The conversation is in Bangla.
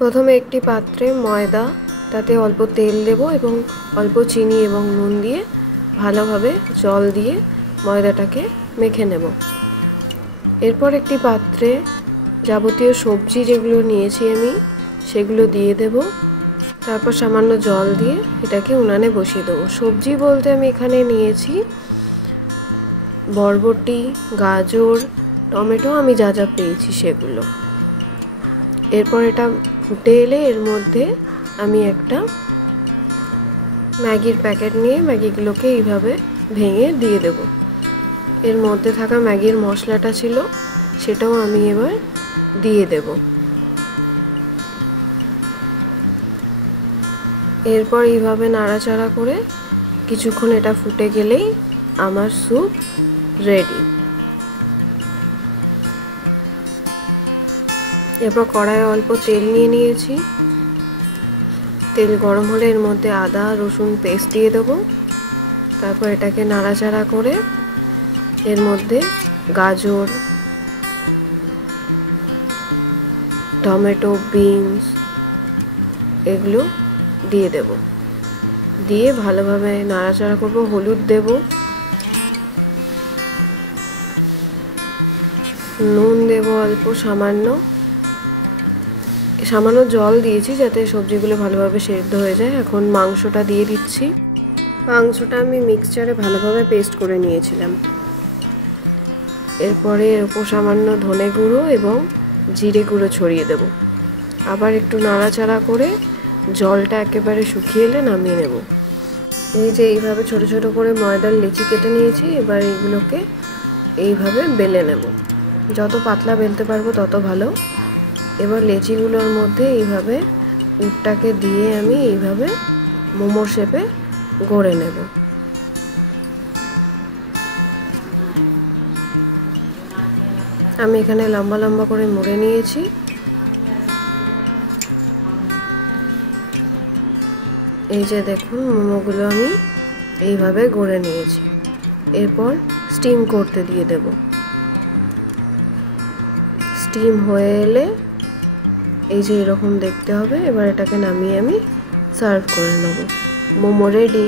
প্রথমে একটি পাত্রে ময়দা, তাতে অল্প তেল দেব এবং অল্প চিনি এবং নুন দিয়ে ভালোভাবে জল দিয়ে ময়দাটাকে মেখে নেব। এরপর একটি পাত্রে যাবতীয় সবজি যেগুলো নিয়েছি আমি সেগুলো দিয়ে দেব। তারপর সামান্য জল দিয়ে এটাকে উনানে বসিয়ে দেবো। সবজি বলতে আমি এখানে নিয়েছি বরবটি, গাজর, টমেটো, আমি যা যা পেয়েছি সেগুলো। এরপর এটা ফুটে এলে এর মধ্যে আমি একটা ম্যাগির প্যাকেট নিয়ে ম্যাগিগুলোকে এইভাবে ভেঙে দিয়ে দেব। এর মধ্যে থাকা ম্যাগির মশলাটা ছিল সেটাও আমি এবার দিয়ে দেব। এরপর এইভাবে নাড়াচাড়া করে কিছুক্ষণ এটা ফুটে গেলেই আমার স্যুপ রেডি। এরপর কড়াইয়ে অল্প তেল নিয়ে নিয়েছি। তেল গরম হলে এর মধ্যে আদা রসুন পেস্ট দিয়ে দেবো। তারপর এটাকে নাড়াচাড়া করে এর মধ্যে গাজর, টমেটো, বিনস এগুলো দিয়ে দেব। দিয়ে ভালোভাবে নাড়াচাড়া করব। হলুদ দেব, নুন দেব অল্প সামান্য জল দিয়েছি যাতে সবজিগুলো ভালোভাবে সেদ্ধ হয়ে যায়। এখন মাংসটা দিয়ে দিচ্ছি। মাংসটা আমি মিক্সচারে ভালোভাবে পেস্ট করে নিয়েছিলাম। এরপরে এর উপর সামান্য ধনে গুঁড়ো এবং জিরে গুঁড়ো ছড়িয়ে দেব। আবার একটু নাড়াচাড়া করে জলটা একেবারে শুকিয়ে এলে নামিয়ে নেব। এই যে এইভাবে ছোট ছোট করে ময়দার লেচি কেটে নিয়েছি। এবার এইগুলোকে এইভাবে বেলে নেব। যত পাতলা বেলতে পারবো তত ভালো। এবার লেচিগুলোর মধ্যে এইভাবে পুরটাকে দিয়ে আমি এইভাবে মোমোর শেপে গড়ে নেব। আমি এখানে লম্বা লম্বা করে মুড়ে নিয়েছি। এই যে দেখুন মোমোগুলো আমি এইভাবে গড়ে নিয়েছি। এরপর স্টিম করতে দিয়ে দেব। স্টিম হয়ে এলে এই যে এরকম দেখতে হবে। এবার এটাকে নামিয়ে আমি সার্ভ করে নেব। মোমো রেডি।